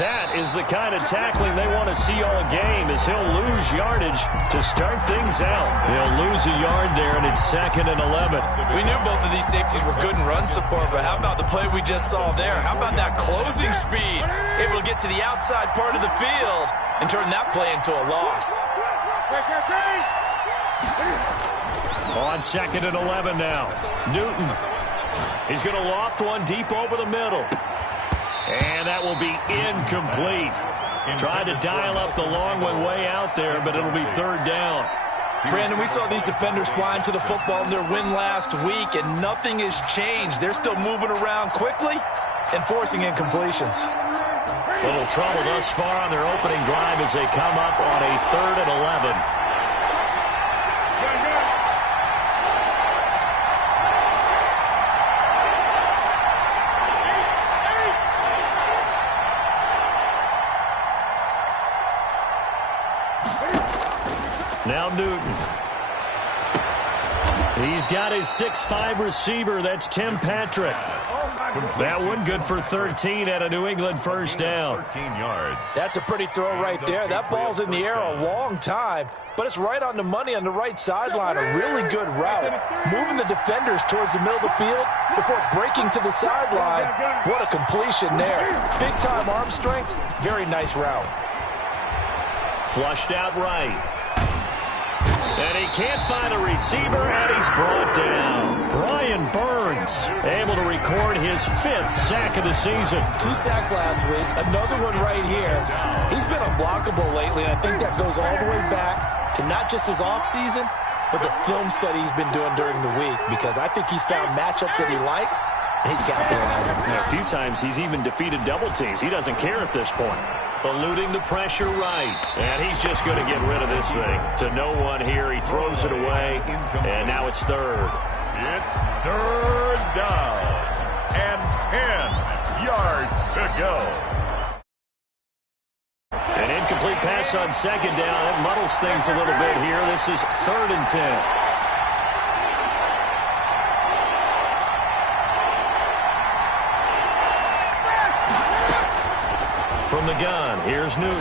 That is the kind of tackling they want to see all game, as he'll lose yardage to start things out. He'll lose a yard there, and it's 2nd and 11. We knew both of these safeties were good in run support, but how about the play we just saw there? How about that closing speed? Able to get to the outside part of the field and turn that play into a loss. On 2nd and 11 now. Newton. He's going to loft one deep over the middle. And that will be incomplete. Tried to dial up the long way out there, but it'll be 3rd down. Brandon, we saw these defenders flying to the football in their win last week, and nothing has changed. They're still moving around quickly and forcing incompletions. Little trouble thus far on their opening drive as they come up on a 3rd and 11. Now Newton. He's got his 6'5" receiver. That's Tim Patrick. That one good for 13 at a New England first down. 13 yards. That's a pretty throw right there. That ball's in the air a long time, but it's right on the money on the right sideline. A really good route. Moving the defenders towards the middle of the field before breaking to the sideline. What a completion there. Big-time arm strength. Very nice route. Flushed out right. And he can't find a receiver, and he's brought down. Brian Burns able to record his 5th sack of the season. 2 sacks last week, another one right here. He's been unblockable lately, and I think that goes all the way back to not just his offseason, but the film study he's been doing during the week, because I think he's found matchups that he likes, and he's capitalizing. A few times he's even defeated double teams. He doesn't care at this point. Eluding the pressure right. And he's just going to get rid of this thing. To no one here. He throws it away. And now it's 3rd. It's 3rd down. And 10 yards to go. An incomplete pass on 2nd down. That muddles things a little bit here. This is 3rd and 10. From the gun, here's Newton.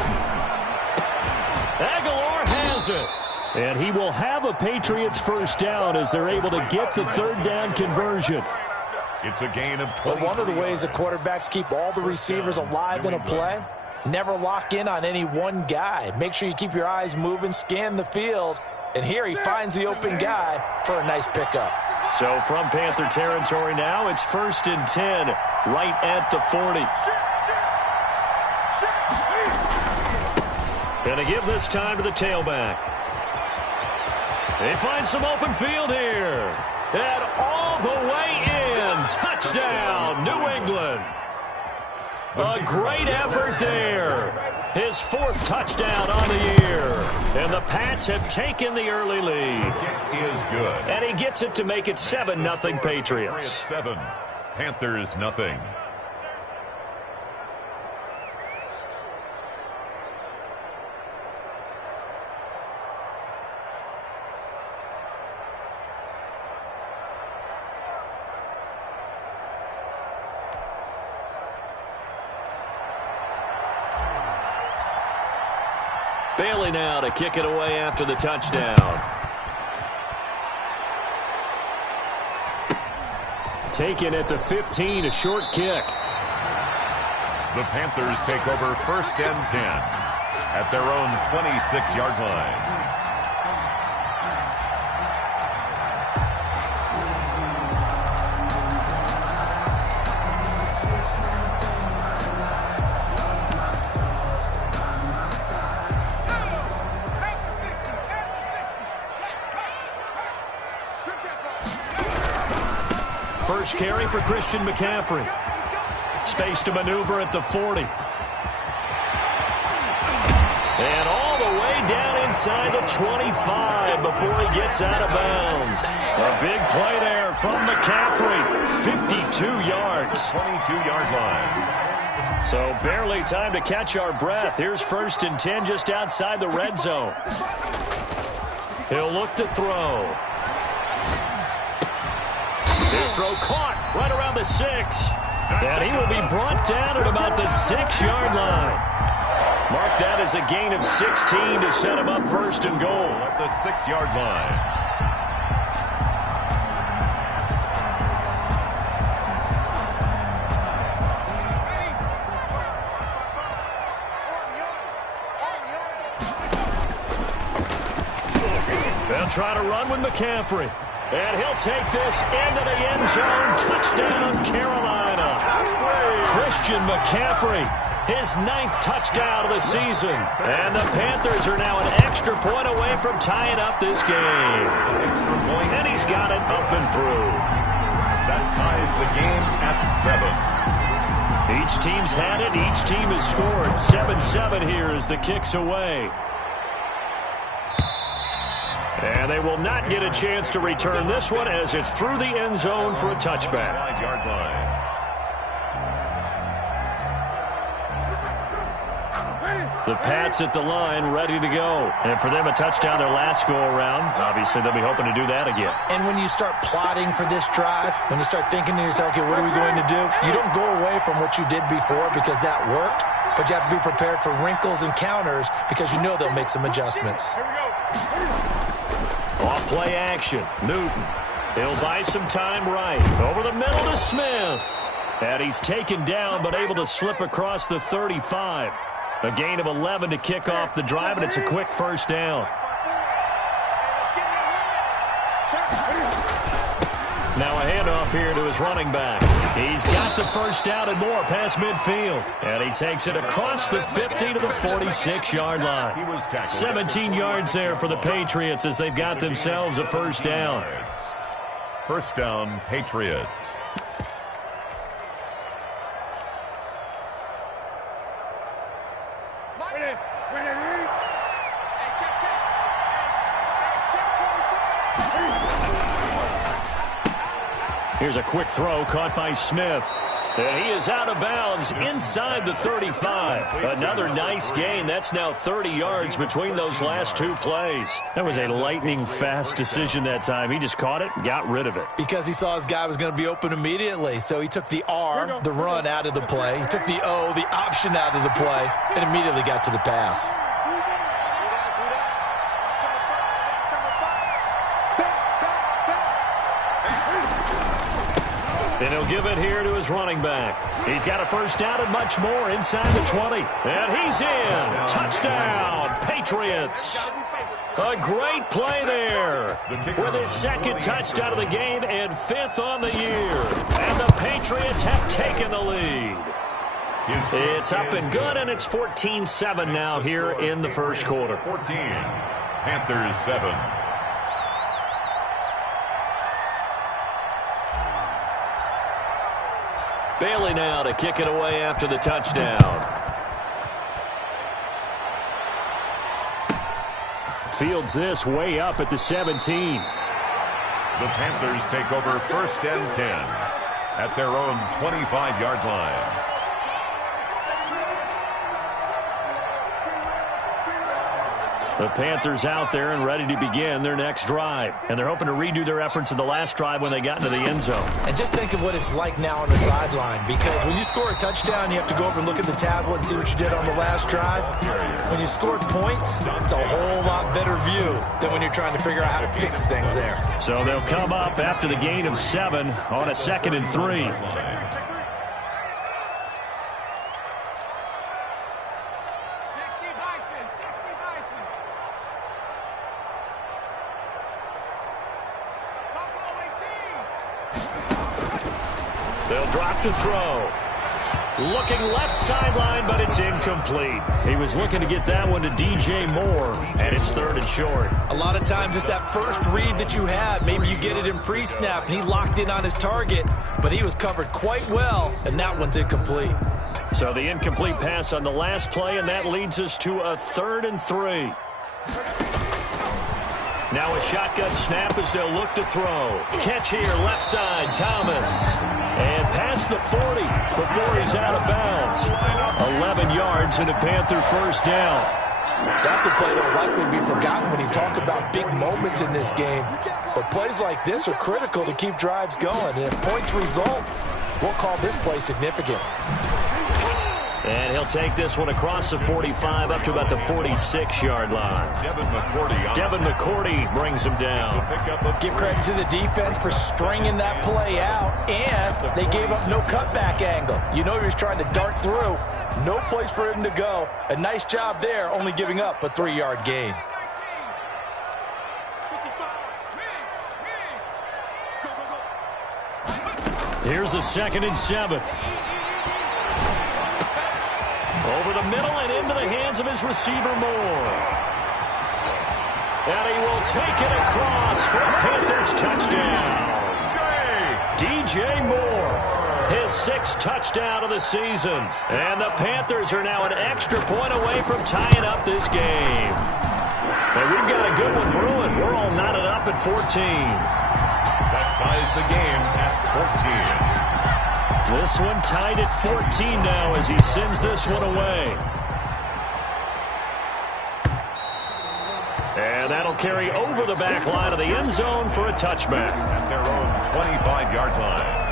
Aguilar has it. And he will have a Patriots first down as they're able to get the 3rd down conversion. It's a gain of 20. But one of the ways the quarterbacks keep all the receivers alive in a play, never lock in on any one guy. Make sure you keep your eyes moving, scan the field. And here he finds the open guy for a nice pickup. So from Panther territory now, it's 1st and 10, right at the 40. Going to give this time to the tailback. They find some open field here. And all the way in. Touchdown, New England. A great effort there. His 4th touchdown on the year. And the Pats have taken the early lead. It is good. And he gets it to make it 7-0 Patriots. 7. Panthers nothing. Bailey now to kick it away after the touchdown. Taken at the 15, a short kick. The Panthers take over 1st and 10 at their own 26-yard line. First carry for Christian McCaffrey. Space to maneuver at the 40. And all the way down inside the 25 before he gets out of bounds. A big play there from McCaffrey. 52 yards. 22-yard line. So barely time to catch our breath. Here's 1st and 10 just outside the red zone. He'll look to throw. His throw caught right around the 6. And he will be brought down at about the 6-yard line. Mark that as a gain of 16 to set him up 1st and goal. At the 6-yard line. They'll try to run with McCaffrey. And he'll take this into the end zone. Touchdown, Carolina. Christian McCaffrey, his 9th touchdown of the season. And the Panthers are now an extra point away from tying up this game. And he's got it up and through. That ties the game at 7. Each team's had it. Each team has scored. 7-7 here as the kick's away. And they will not get a chance to return this one as it's through the end zone for a touchback. 5-yard line. The Pats at the line ready to go. And for them, a touchdown their last go-around. Obviously, they'll be hoping to do that again. And when you start plotting for this drive, when you start thinking to yourself, okay, what are we going to do? You don't go away from what you did before because that worked, but you have to be prepared for wrinkles and counters because you know they'll make some adjustments. Off play action. Newton. He'll buy some time right. Over the middle to Smith. And he's taken down but able to slip across the 35. A gain of 11 to kick off the drive, and it's a quick 1st down. Now a handoff here to his running back. He's got the 1st down and more past midfield. And he takes it across the 50 to the 46-yard line. 17 yards there for the Patriots as they've got themselves a 1st down. 1st down, Patriots. Here's a quick throw caught by Smith. And he is out of bounds inside the 35. Another nice gain. That's now 30 yards between those last 2 plays. That was a lightning-fast decision that time. He just caught it and got rid of it. Because he saw his guy was going to be open immediately. So he took the R, the run, out of the play. He took the O, the option, out of the play, and immediately got to the pass. And he'll give it here to his running back. He's got a 1st down and much more inside the 20. And he's in. Touchdown, Patriots. A great play there with his 2nd touchdown of the game and 5th on the year. And the Patriots have taken the lead. It's up and good, and it's 14-7 now here in the 1st quarter. 14. Panthers 7. Bailey now to kick it away after the touchdown. Fields this way up at the 17. The Panthers take over 1st and 10 at their own 25-yard line. The Panthers out there and ready to begin their next drive. And they're hoping to redo their efforts in the last drive when they got into the end zone. And just think of what it's like now on the sideline, because when you score a touchdown, you have to go over and look at the tablet and see what you did on the last drive. When you scored points, it's a whole lot better view than when you're trying to figure out how to fix things there. So they'll come up after the gain of 7 on a 2nd and 3. They'll drop to throw. Looking left sideline, but it's incomplete. He was looking to get that one to DJ Moore, and it's 3rd and short. A lot of times it's that first read that you had. Maybe you get it in pre-snap, and he locked in on his target, but he was covered quite well, and that one's incomplete. So the incomplete pass on the last play, and that leads us to a 3rd and 3. Now a shotgun snap as they'll look to throw. Catch here, left side, Thomas. And past the 40 before he's out of bounds. 11 yards and a Panther first down. That's a play that will likely be forgotten when you talk about big moments in this game. But plays like this are critical to keep drives going. And if points result, we'll call this play significant. And he'll take this one across the 45 up to about the 46-yard line. Devin McCourty brings him down. Give credit to the defense for stringing that play out, and they gave up no cutback angle. You know he was trying to dart through. No place for him to go. A nice job there, only giving up a 3-yard gain. Here's a 2nd and 7. Over the middle and into the hands of his receiver, Moore. And he will take it across for a Panthers touchdown. DJ Moore, his 6th touchdown of the season. And the Panthers are now an extra point away from tying up this game. And we've got a good one brewing. We're all knotted up at 14. That ties the game at 14. This one tied at 14 now as he sends this one away. And that'll carry over the back line of the end zone for a touchback. At their own 25-yard line.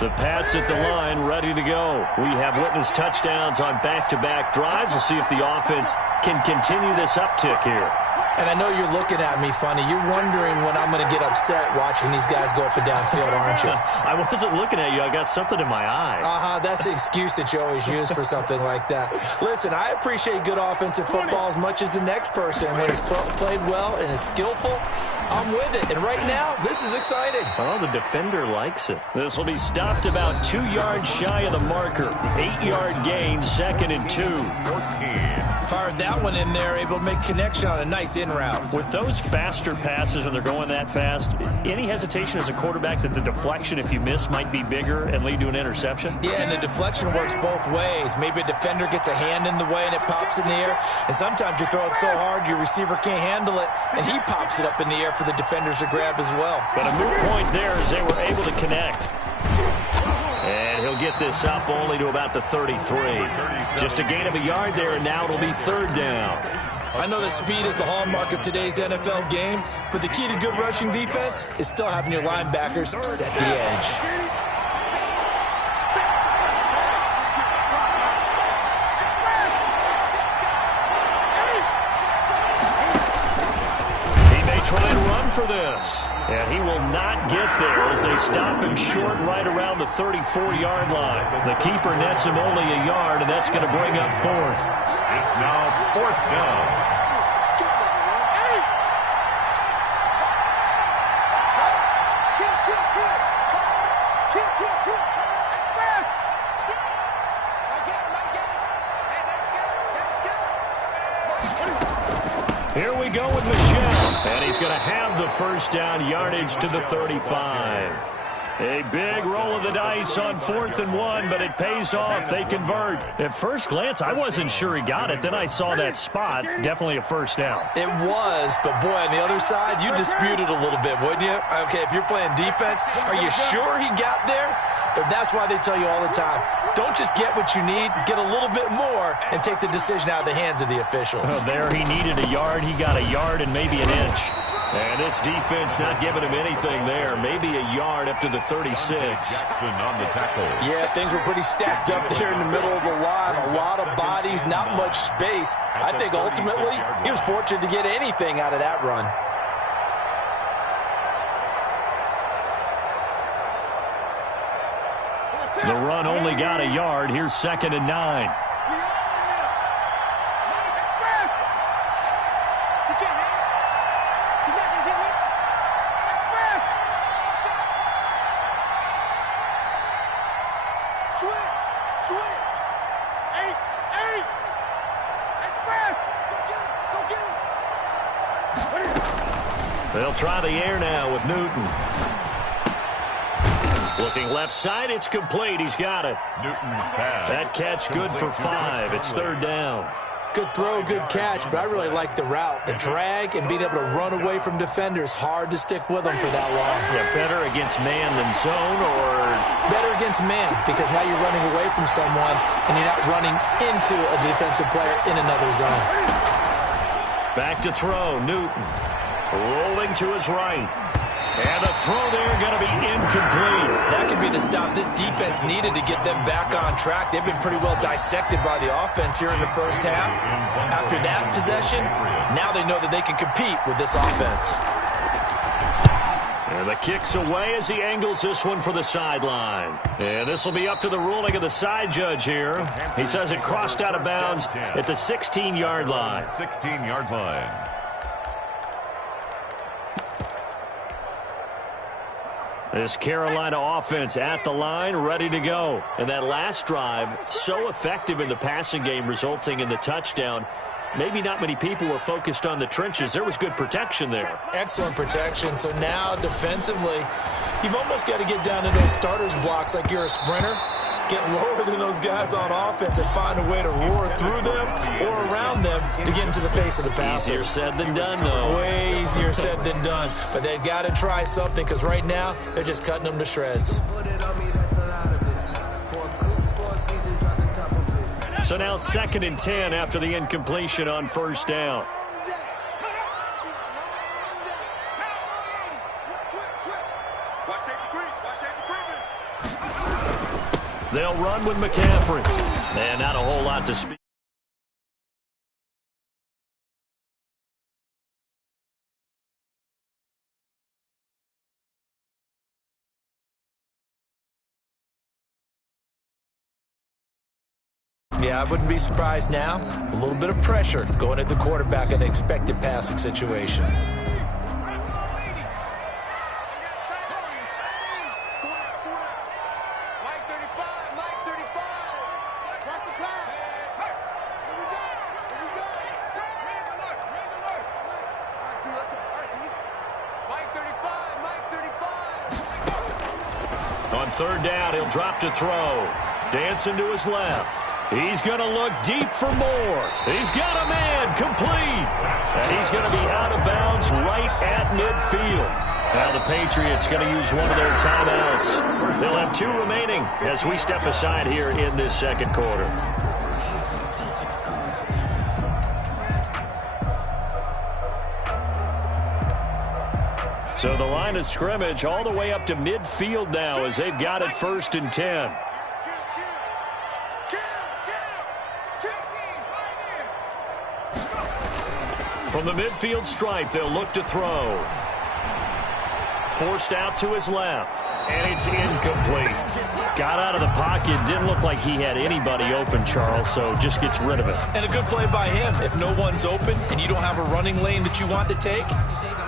The Pats at the line, ready to go. We have witnessed touchdowns on back-to-back drives. We'll see if the offense can continue this uptick here. And I know you're looking at me funny. You're wondering when I'm going to get upset watching these guys go up and down field, aren't you? I wasn't looking at you. I got something in my eye. That's the excuse that you always use for something like that. Listen, I appreciate good offensive football as much as the next person. When it's played well and is skillful, I'm with it. And right now, this is exciting. Oh, the defender likes it. This will be stopped about 2 yards shy of the marker. 8-yard gain, 2nd and 2. 14. Fired that one in there, able to make connection on a nice in route. With those faster passes when they're going that fast, any hesitation as a quarterback that the deflection, if you miss, might be bigger and lead to an interception? Yeah, and the deflection works both ways. Maybe a defender gets a hand in the way and it pops in the air. And sometimes you throw it so hard your receiver can't handle it, and he pops it up in the air for the defenders to grab as well. But a moot point there as they were able to connect. And he'll get this up only to about the 33. Just a gain of a yard there, and now it'll be 3rd down. I know that speed is the hallmark of today's NFL game, but the key to good rushing defense is still having your linebackers set the edge. He may try and run for this. And he will not get there as they stop him short right around the 34-yard line. The keeper nets him only a yard, and that's going to bring up 4th. It's now 4th down. Here we go with Michelle, and he's going to have the first down, yardage to the 35. A big roll of the dice on 4th and 1, but it pays off. They convert. At first glance, I wasn't sure he got it. Then I saw that spot. Definitely a first down. It was, but boy, on the other side, you disputed a little bit, wouldn't you? Okay, if you're playing defense, are you sure he got there? But that's why they tell you all the time, don't just get what you need, get a little bit more, and take the decision out of the hands of the officials. Oh, there he needed a yard. He got a yard and maybe an inch. And this defense not giving him anything there. Maybe a yard up to the 36. Jackson on the tackle. Yeah, things were pretty stacked up there in the middle of the line. A lot of bodies, not much space. I think ultimately he was fortunate to get anything out of that run. The run only got a yard. Here's 2nd and 9. They'll try the air now with Newton. Looking left side, it's complete. He's got it. Newton's pass. That catch good for 5. It's 3rd down. good throw, good catch, but I really like the route. The drag and being able to run away from defenders, hard to stick with them for that long. Yeah, better against man than zone, or? Better against man, because now you're running away from someone and you're not running into a defensive player in another zone. Back to throw, Newton. Rolling to his right. And the throw there going to be incomplete. That could be the stop this defense needed to get them back on track. They've been pretty well dissected by the offense here in the first half. After that possession, now they know that they can compete with this offense. And the kick's away as he angles this one for the sideline. And this will be up to the ruling of the side judge here. He says it crossed out of bounds at the 16-yard line. 16-yard line. This Carolina offense at the line, ready to go. And that last drive, so effective in the passing game, resulting in the touchdown. Maybe not many people were focused on the trenches. There was good protection there. Excellent protection. So now defensively, you've almost got to get down to those starters blocks like you're a sprinter. Get lower than those guys on offense and find a way to roar through them or around them to get into the face of the passer. Easier said than done, though. Way easier said than done. But they've got to try something, because right now they're just cutting them to shreds. So now 2nd and 10 after the incompletion on first down. They'll run with McCaffrey. And not a whole lot to speak. Yeah, I wouldn't be surprised now. A little bit of pressure going at the quarterback in an expected passing situation. On third down, he'll drop to throw. Dancing to his left. He's going to look deep for more. He's got a man, complete. And he's going to be out of bounds right at midfield. Now the Patriots going to use one of their timeouts. They'll have 2 remaining as we step aside here in this second quarter. So the line of scrimmage all the way up to midfield now as they've got it 1st and 10. From the midfield stripe, they'll look to throw. Forced out to his left, and it's incomplete. Got out of the pocket, didn't look like he had anybody open, Charles, so just gets rid of it. And a good play by him. If no one's open and you don't have a running lane that you want to take,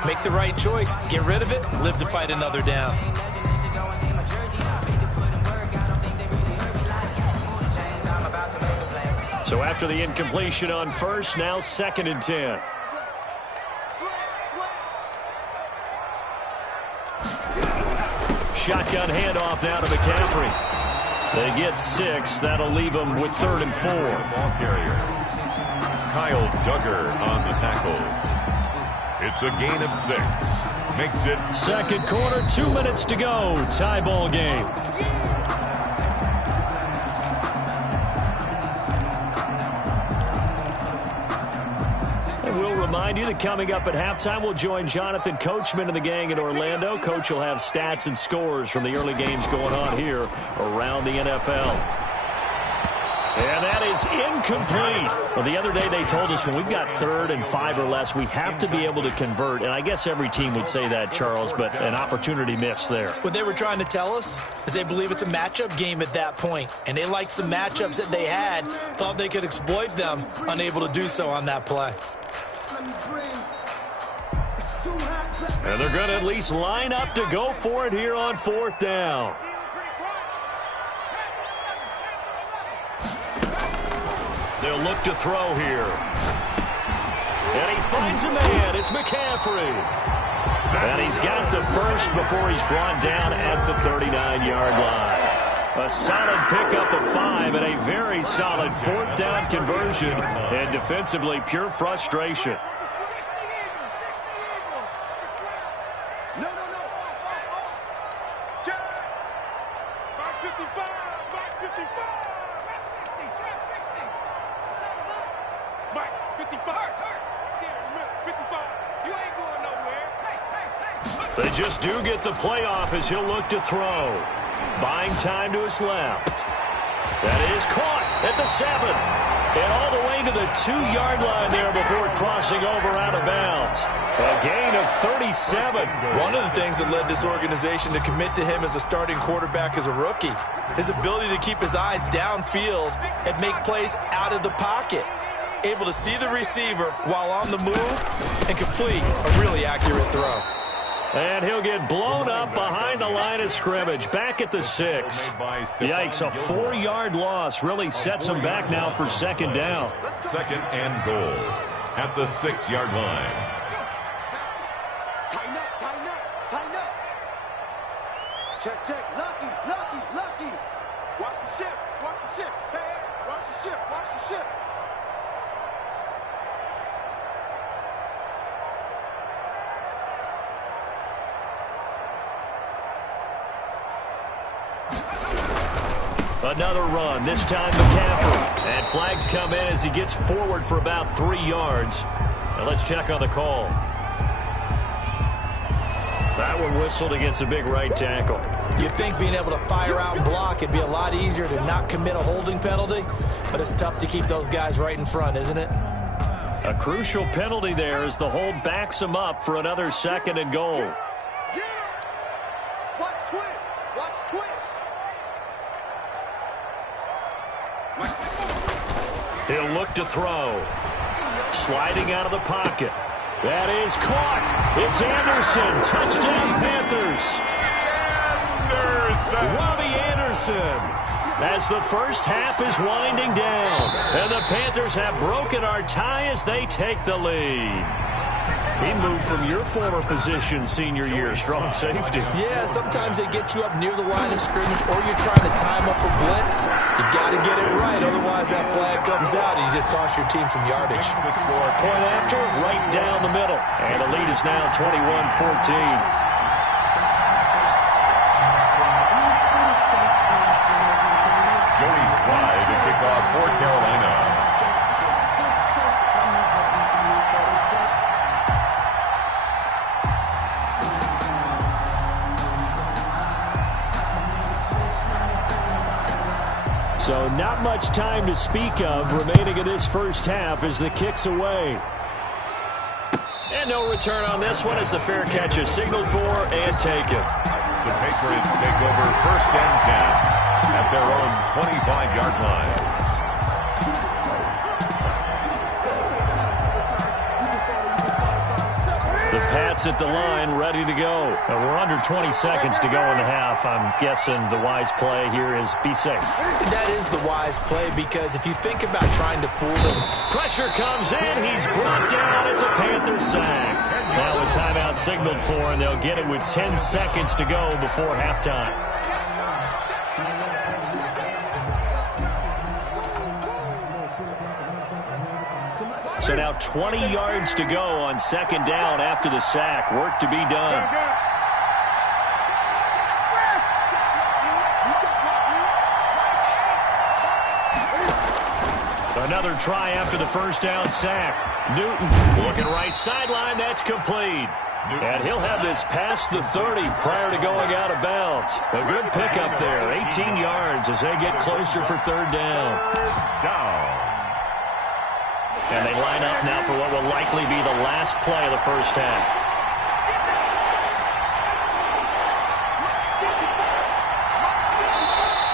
make the right choice. Get rid of it, live to fight another down. So after the incompletion on first, now 2nd and 10. Shotgun handoff now to McCaffrey. They get 6. That'll leave them with 3rd and 4. Ball carrier. Kyle Duggar on the tackle. It's a gain of 6. Makes it second quarter, 2 minutes to go. Tie ball game. We'll remind you that coming up at halftime, we'll join Jonathan Coachman and the gang in Orlando. Coach will have stats and scores from the early games going on here around the NFL. And that is incomplete. Well, the other day they told us when we've got 3rd and 5 or less, we have to be able to convert. And I guess every team would say that, Charles, but an opportunity missed there. What they were trying to tell us is they believe it's a matchup game at that point. And they liked some matchups that they had, thought they could exploit them, unable to do so on that play. And they're going to at least line up to go for it here on 4th down. They'll look to throw here. And he finds a man. It's McCaffrey. And he's got the first before he's brought down at the 39-yard line. A solid pickup of 5 and a very solid 4th down conversion, and defensively pure frustration. They just do get the playoff as he'll look to throw. Buying time to his left. That is caught at the 7. And all the way to the 2-yard line there before crossing over out of bounds. A gain of 37. One of the things that led this organization to commit to him as a starting quarterback as a rookie, his ability to keep his eyes downfield and make plays out of the pocket. Able to see the receiver while on the move and complete a really accurate throw. And he'll get blown up behind the line of scrimmage, back at the 6. Yikes, a 4-yard loss really sets him back now for 2nd down. 2nd and goal at the 6-yard line. Tighten up, tighten up, tighten up. Check, check, lucky, lucky, lucky. Watch the ship, watch the ship. Hey, watch the ship, watch the ship. Another run, this time McCaffrey. And flags come in as he gets forward for about 3 yards. Now let's check on the call. That one whistled against a big right tackle. You'd think being able to fire out and block, it'd be a lot easier to not commit a holding penalty, but it's tough to keep those guys right in front, isn't it? A crucial penalty there as the hold backs him up for another 2nd and goal. Yeah. Watch twins, watch twins. He'll look to throw. Sliding out of the pocket. That is caught. It's Anderson. Touchdown, Panthers. Robbie Anderson. As the first half is winding down. And the Panthers have broken our tie as they take the lead. He moved from your former position senior year, strong safety. Yeah, sometimes they get you up near the line of scrimmage or you're trying to time up a blitz. You got to get it right, otherwise that flag comes out and you just toss your team some yardage. Point after, right down the middle. And the lead is now 21-14. Joey Slye to kick off for Carolina. So not much time to speak of remaining in this first half as the kick's away. And no return on this one as the fair catch is signaled for and taken. The Patriots take over 1st and 10 at their own 25-yard line. The Pats at the line, ready to go. We're under 20 seconds to go in the half. I'm guessing the wise play here is be safe. That is the wise play because if you think about trying to fool them. Pressure comes in. He's brought down. It's a Panther sack. Now a timeout signaled for, and they'll get it with 10 seconds to go before halftime. So now 20 yards to go on 2nd down after the sack. Work to be done. Another try after the 1st down sack. Newton looking right sideline. That's complete. And he'll have this past the 30 prior to going out of bounds. A good pickup there. 18 yards as they get closer for 3rd down. And they line up now for what will likely be the last play of the first half.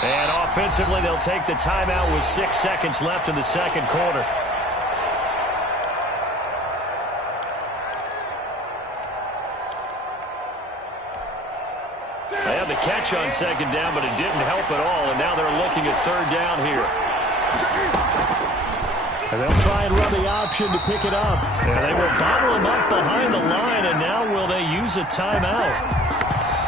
And offensively, they'll take the timeout with 6 seconds left in the 2nd quarter. They had the catch on 2nd down, but it didn't help at all. And now they're looking at 3rd down here. And they'll try and run the option to pick it up. And they will bottle him up behind the line, and now will they use a timeout?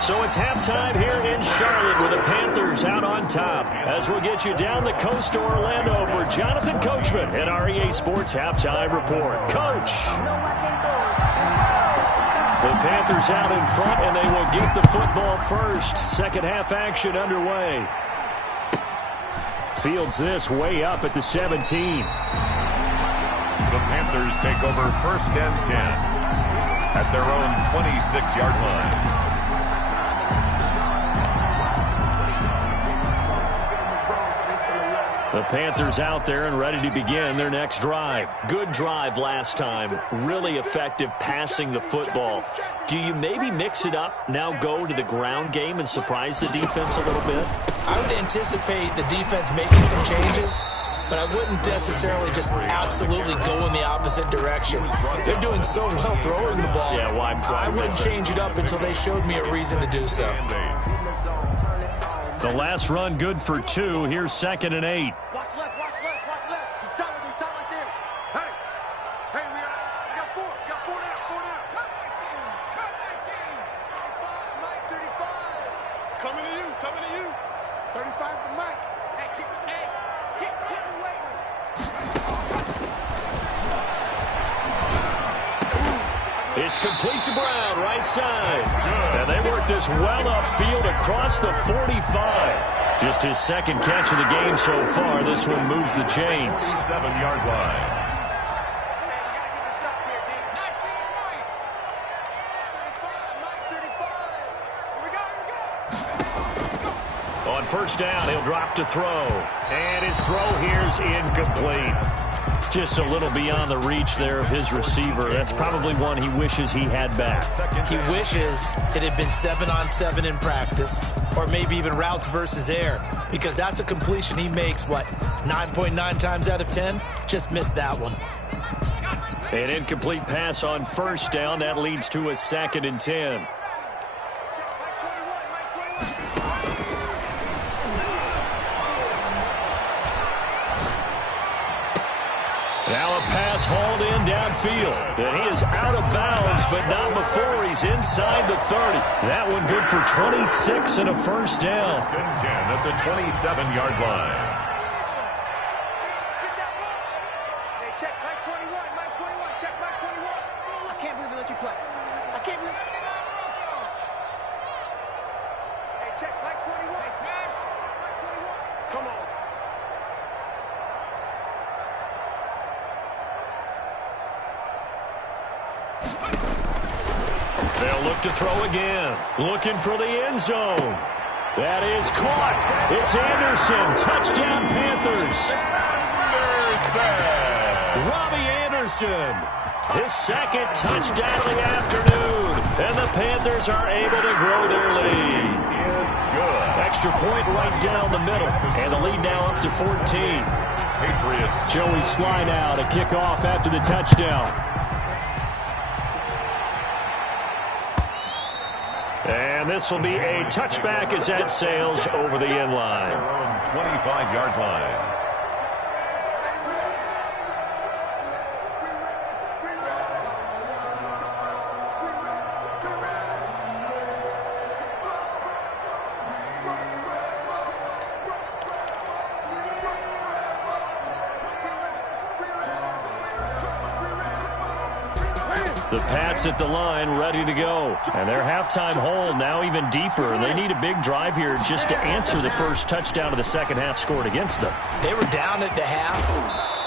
So it's halftime here in Charlotte with the Panthers out on top. As we'll get you down the coast to Orlando for Jonathan Coachman at our EA Sports Halftime Report. Coach! The Panthers out in front, and they will get the football first. Second half action underway. Fields this way up at the 17. The Panthers take over first and 10 at their own 26-yard line. The Panthers out there and ready to begin their next drive. Good drive last time. Really effective passing the football. Do you maybe mix it up, now go to the ground game and surprise the defense a little bit? I would anticipate the defense making some changes, but I wouldn't necessarily just absolutely go in the opposite direction. They're doing so well throwing the ball. Yeah, well, I wouldn't change it up until they showed me a reason to do so. The last run good for 2. Here's 2nd and 8. Watch left, watch left, watch left. He's tight right there. Hey, we got 4. Got 4 now, 4 now. Cut 19. 35, Mike, 35. Coming to you. 35's the Mike. Hey, get in the way. It's complete to Brown, right side. And they work this well upfield across the 45. Just his second catch of the game so far. This one moves the chains. 7-yard line. On first down, he'll drop to throw. And his throw here's incomplete. Just a little beyond the reach there of his receiver. That's probably one he wishes he had back. He wishes it had been 7-on-7 in practice, or maybe even routes versus air, because that's a completion he makes, 9.9 times out of 10? Just missed that one. An incomplete pass on first down. That leads to a 2nd and 10. Now a pass hauled in downfield. And he is out of bounds, but not before he's inside the 30. That one good for 26 and a first down. 1st and 10 at the 27-yard line. Hey, check Mike 21, Mike 21, check Mike 21. I can't believe they let you play. I can't believe. Hey, check Mike 21. Hey, smash. Check Mike 21. Come on. They'll look to throw again. Looking for the end zone. That is caught. It's Anderson. Touchdown, Panthers. Robbie Anderson. His second touchdown of the afternoon. And the Panthers are able to grow their lead. Extra point right down the middle. And the lead now up to 14. Patriots. Joey Sly now to kick off after the touchdown. And this will be a touchback as that sails over the end line. Their own 25-yard line. The Pats at the line, ready to go. And their halftime hole now even deeper. And they need a big drive here just to answer the first touchdown of the second half scored against them. They were down at the half.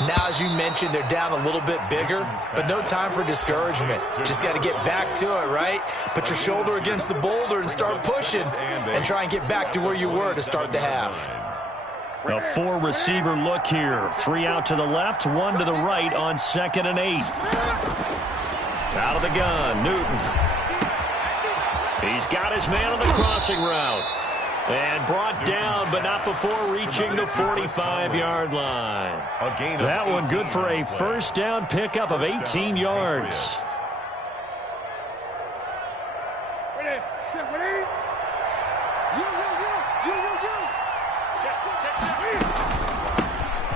Now, as you mentioned, they're down a little bit bigger, but no time for discouragement. Just got to get back to it, right? Put your shoulder against the boulder and start pushing and try and get back to where you were to start the half. A 4-receiver look here. 3 out to the left, 1 to the right on 2nd and 8. Out of the gun, Newton. He's got his man on the crossing route. And brought down, but not before reaching the 45-yard line. That one good for a first down pickup of 18 yards.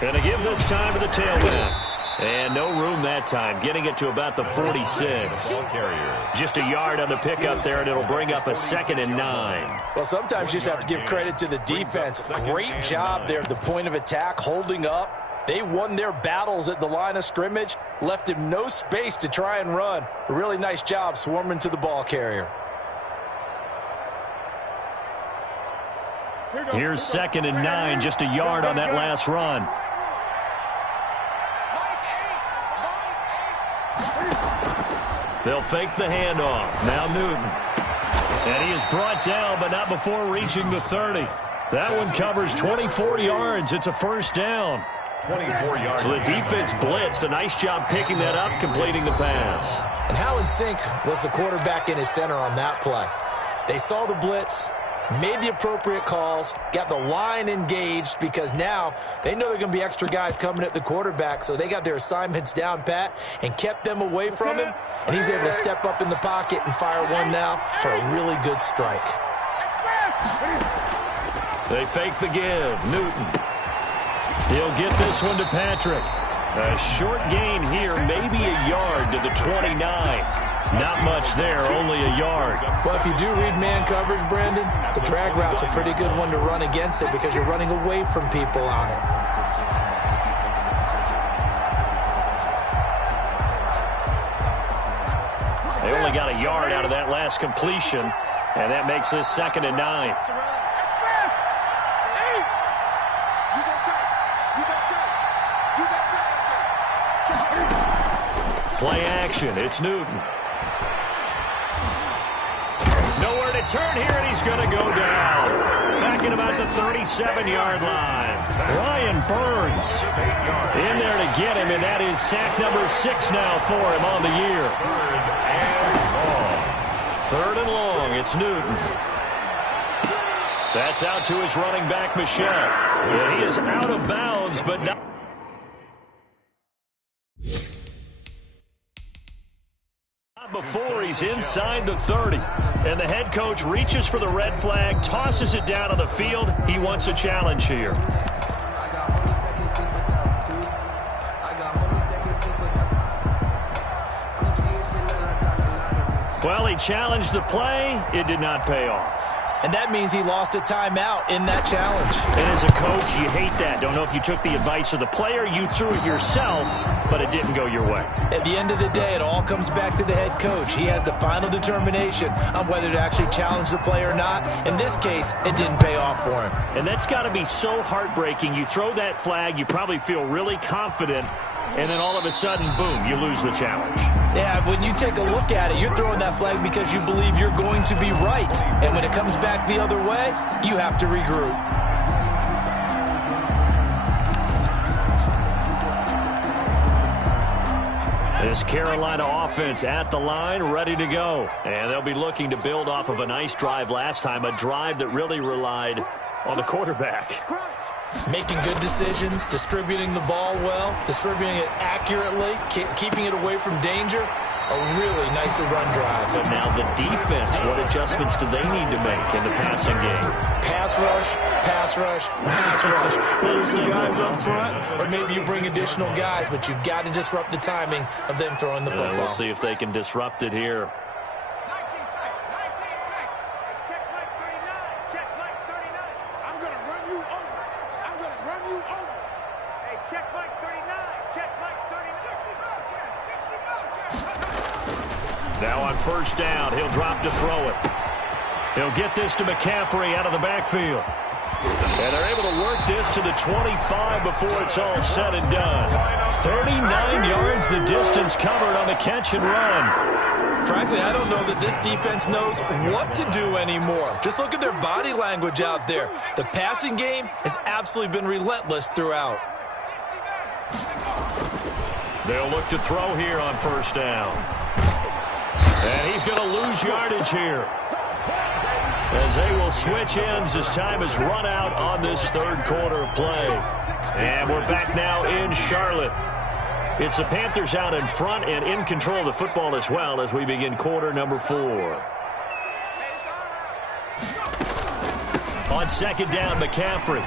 Going to give this time to the tailback. And no room that time, getting it to about the 46. Just a yard on the pickup there, and it'll bring up a 2nd and 9. Well, sometimes you just have to give credit to the defense. Great job there at the point of attack, holding up. They won their battles at the line of scrimmage, left him no space to try and run. A really nice job swarming to the ball carrier. Here's 2nd and 9, just a yard on that last run. They'll fake the handoff. Now Newton. And he is brought down, but not before reaching the 30. That one covers 24 yards. It's a first down. 24 yards. So the defense blitzed. A nice job picking that up, completing the pass. And how in sync was the quarterback in his center on that play? They saw the blitz, made the appropriate calls, got the line engaged, because now they know they're going to be extra guys coming at the quarterback, so they got their assignments down pat and kept them away from him, and he's able to step up in the pocket and fire one now for a really good strike. They fake the give. Newton. He'll get this one to Patrick. A short gain here, maybe a yard to the 29. Not much there, only a yard. Well, if you do read man coverage, Brandon, the drag route's a pretty good one to run against it because you're running away from people on it. They only got a yard out of that last completion, and that makes this 2nd and 9. Play action. It's Newton. Nowhere to turn here, and he's going to go down. Back at about the 37-yard line. Ryan Burns in there to get him, and that is sack number 6 now for him on the year. 3rd and long. It's Newton. That's out to his running back, Michelle. And he is out of bounds, but not. Before he's inside the 30. And the head coach reaches for the red flag, tosses it down on the field. He wants a challenge here. Well, he challenged the play. It did not pay off. And that means he lost a timeout in that challenge. And as a coach, you hate that. Don't know if you took the advice of the player. You threw it yourself, but it didn't go your way. At the end of the day, it all comes back to the head coach. He has the final determination on whether to actually challenge the play or not. In this case, it didn't pay off for him. And that's got to be so heartbreaking. You throw that flag, you probably feel really confident, and then all of a sudden, boom, you lose the challenge. Yeah, when you take a look at it, you're throwing that flag because you believe you're going to be right. And when it comes back the other way, you have to regroup. This Carolina offense at the line, ready to go. And they'll be looking to build off of a nice drive last time, a drive that really relied on the quarterback. Making good decisions, distributing the ball well, distributing it accurately, keeping it away from danger. A really nicely run drive. But now the defense, what adjustments do they need to make in the passing game? Pass rush, pass rush, pass rush. Maybe some guys up front, or maybe you bring additional guys, but you've got to disrupt the timing of them throwing the football. We'll see if they can disrupt it here. Now on first down, he'll drop to throw it. He'll get this to McCaffrey out of the backfield. And they're able to work this to the 25 before it's all said and done. 39 yards the distance covered on the catch and run. Frankly, I don't know that this defense knows what to do anymore. Just look at their body language out there. The passing game has absolutely been relentless throughout. They'll look to throw here on first down. And he's going to lose yardage here, as they will switch ends as time has run out on this third quarter of play. And we're back now in Charlotte. It's the Panthers out in front and in control of the football as well as we begin quarter number 4. On second down, McCaffrey.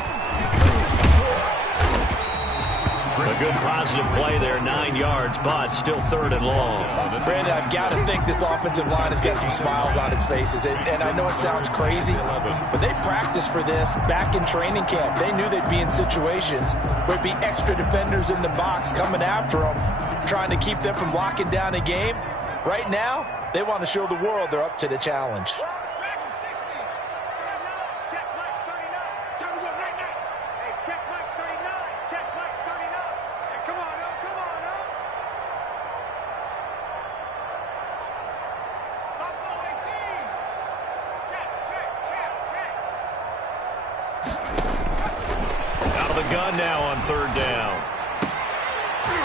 A good positive play there, 9 yards, but still 3rd and long. Brandon, I've got to think this offensive line has got some smiles on its faces. And I know it sounds crazy, but they practiced for this back in training camp. They knew they'd be in situations where it'd be extra defenders in the box coming after them, trying to keep them from locking down a game. Right now, they want to show the world they're up to the challenge. Out of the gun now on 3rd down.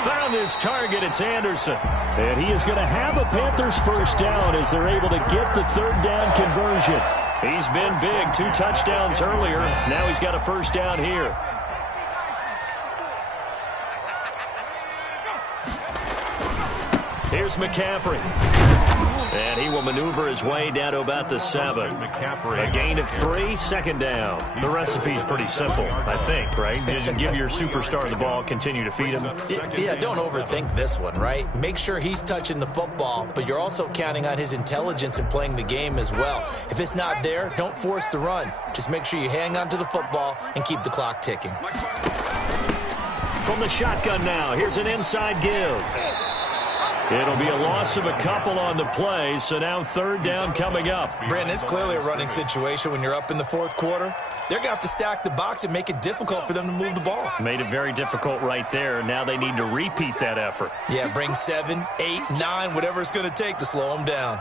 Found his target. It's Anderson. And he is going to have a Panthers 1st down as they're able to get the 3rd down conversion. He's been big. 2 touchdowns earlier. Now he's got a 1st down here. Here's McCaffrey. And he will maneuver his way down to about the 7. A gain of 3, 2nd down. The recipe's pretty simple, I think, right? Just give your superstar the ball, continue to feed him. Yeah, don't overthink this one, right? Make sure he's touching the football, but you're also counting on his intelligence in playing the game as well. If it's not there, don't force the run. Just make sure you hang on to the football and keep the clock ticking. From the shotgun now, here's an inside give. It'll be a loss of a couple on the play, so now 3rd down coming up. Brandon, it's clearly a running situation when you're up in the 4th quarter. They're going to have to stack the box and make it difficult for them to move the ball. Made it very difficult right there. Now they need to repeat that effort. Yeah, bring 7, 8, 9, whatever it's going to take to slow them down.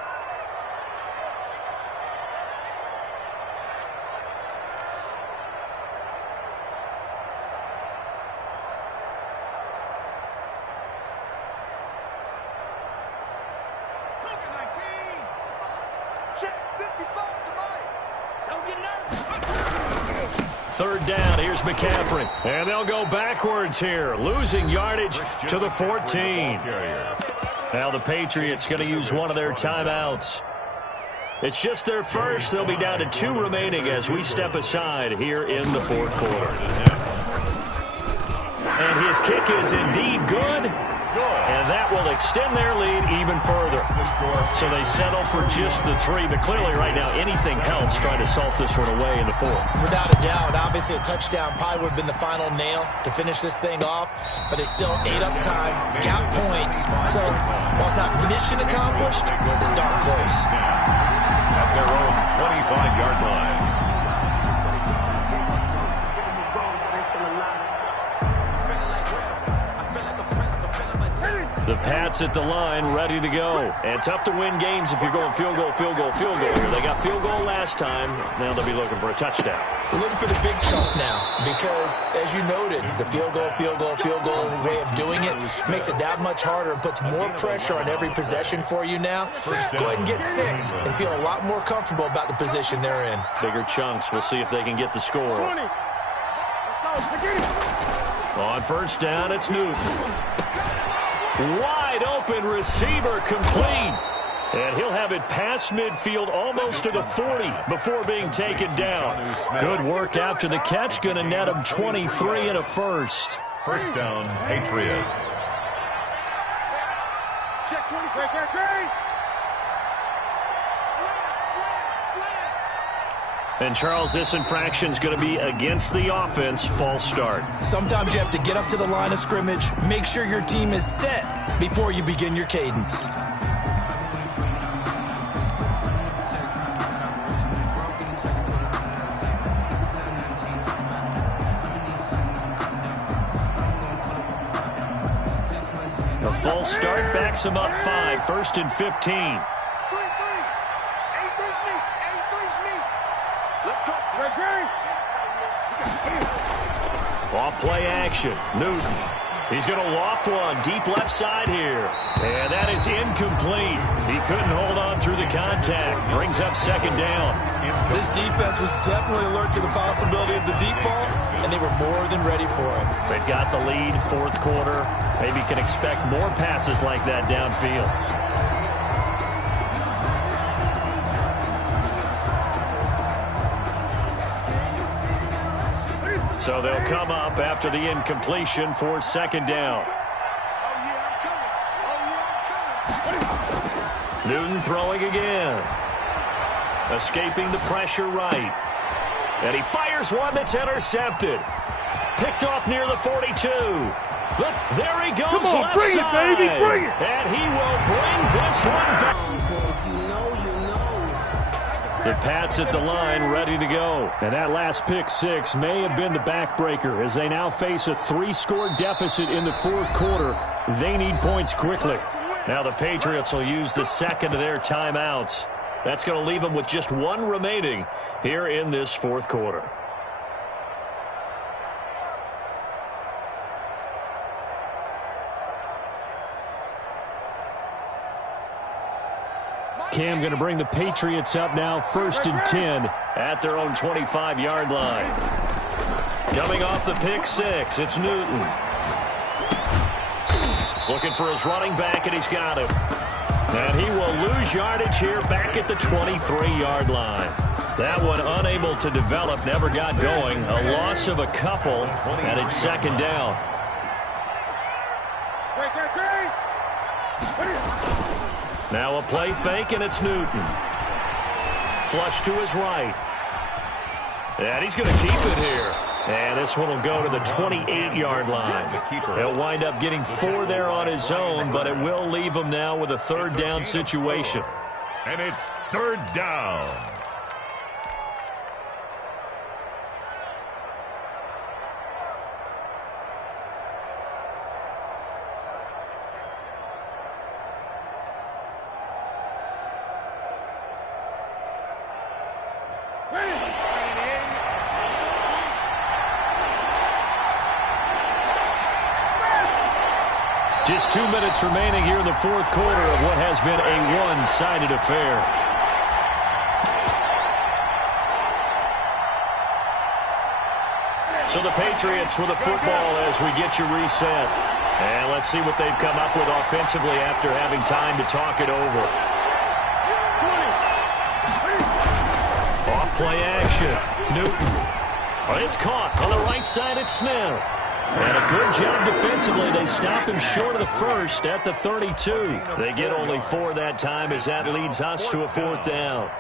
Third down, here's McCaffrey. And they'll go backwards here, losing yardage to the 14. Now the Patriots going to use one of their timeouts. It's just their first. They'll be down to 2 remaining as we step aside here in the 4th quarter. And his kick is indeed good. And that will extend their lead even further. So they settle for just the 3. But clearly right now anything helps trying to salt this one away in the 4th. Without a doubt, obviously a touchdown probably would have been the final nail to finish this thing off. But it's still ate up time, got points. So while it's not mission accomplished, it's darn close. At their own 25-yard line. The Pats at the line, ready to go. And tough to win games if you're going field goal, field goal, field goal here. They got field goal last time. Now they'll be looking for a touchdown. Looking for the big chunk now because, as you noted, the field goal way of doing it makes it that much harder and puts more pressure on every possession for you now. Go ahead and get 6 and feel a lot more comfortable about the position they're in. Bigger chunks. We'll see if they can get the score. On 1st down, it's Newton. Wide open receiver complete. And he'll have it past midfield almost to the 40 before being taken down. Good work after the catch. Going to net him 23 and a first. 1st down, Patriots. Check 20. Great. And Charles, this infraction's going to be against the offense. False start. Sometimes you have to get up to the line of scrimmage, make sure your team is set before you begin your cadence. A false start backs him up 5. 1st and 15. Off play action. Newton. He's going to loft one deep left side here. And that is incomplete. He couldn't hold on through the contact. Brings up 2nd down. This defense was definitely alert to the possibility of the deep ball, and they were more than ready for it. They've got the lead, 4th quarter. Maybe can expect more passes like that downfield. So they'll come up after the incompletion for second down. Newton throwing again. Escaping the pressure right. And he fires one that's intercepted. Picked off near the 42. Look, there he goes. Come on, left bring side. it, baby, bring it. And he will bring this one back. The Pats at the line, ready to go. And that last pick six may have been the backbreaker as they now face a 3-score deficit in the fourth quarter. They need points quickly. Now the Patriots will use the second of their timeouts. That's going to leave them with just one remaining here in this fourth quarter. Cam going to bring the Patriots up now, 1st and 10 at their own 25-yard line. Coming off the pick six, it's Newton. Looking for his running back, and he's got him. And he will lose yardage here back at the 23-yard line. That one unable to develop, never got going. A loss of a couple, and it's second down. Now a play fake, and it's Newton. Flush to his right. And he's going to keep it here. And this one will go to the 28-yard line. He'll wind up getting 4 there on his own, but it will leave him now with a third down situation. And it's third down. Just 2 minutes remaining here in the fourth quarter of what has been a one-sided affair. So the Patriots with the football as we get you reset. And let's see what they've come up with offensively after having time to talk it over. Off play action. Newton. It's caught on the right side at Smith. And a good job defensively. They stop him short of the first at the 32. They get only 4 that time as that leads us to a fourth down.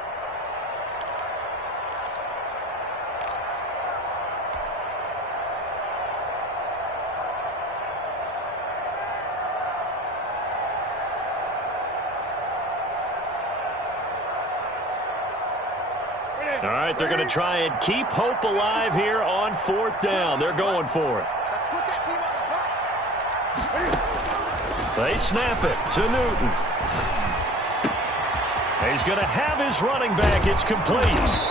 All right, they're going to try and keep hope alive here on fourth down. They're going for it. They snap it to Newton. He's going to have his running back. It's complete.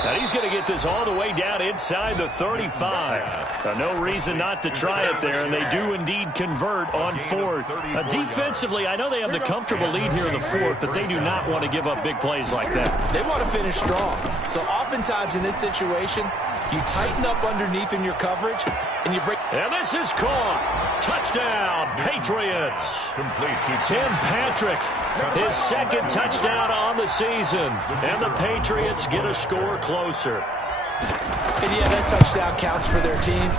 And he's going to get this all the way down inside the 35. No reason not to try it there, and they do indeed convert on fourth. Defensively, I know they have the comfortable lead here in the fourth, but they do not want to give up big plays like that. They want to finish strong. So oftentimes in this situation, you tighten up underneath in your coverage, and you break. And this is caught. Touchdown, Patriots. Complete to Tim Patrick, his second touchdown on the season. And the Patriots get a score closer. And yeah, that touchdown counts for their team,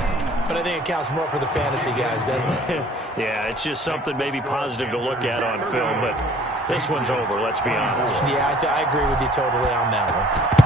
but I think it counts more for the fantasy guys, doesn't it? Yeah, it's just something maybe positive to look at on film, but this one's over, let's be honest. Yeah, I agree with you totally on that one.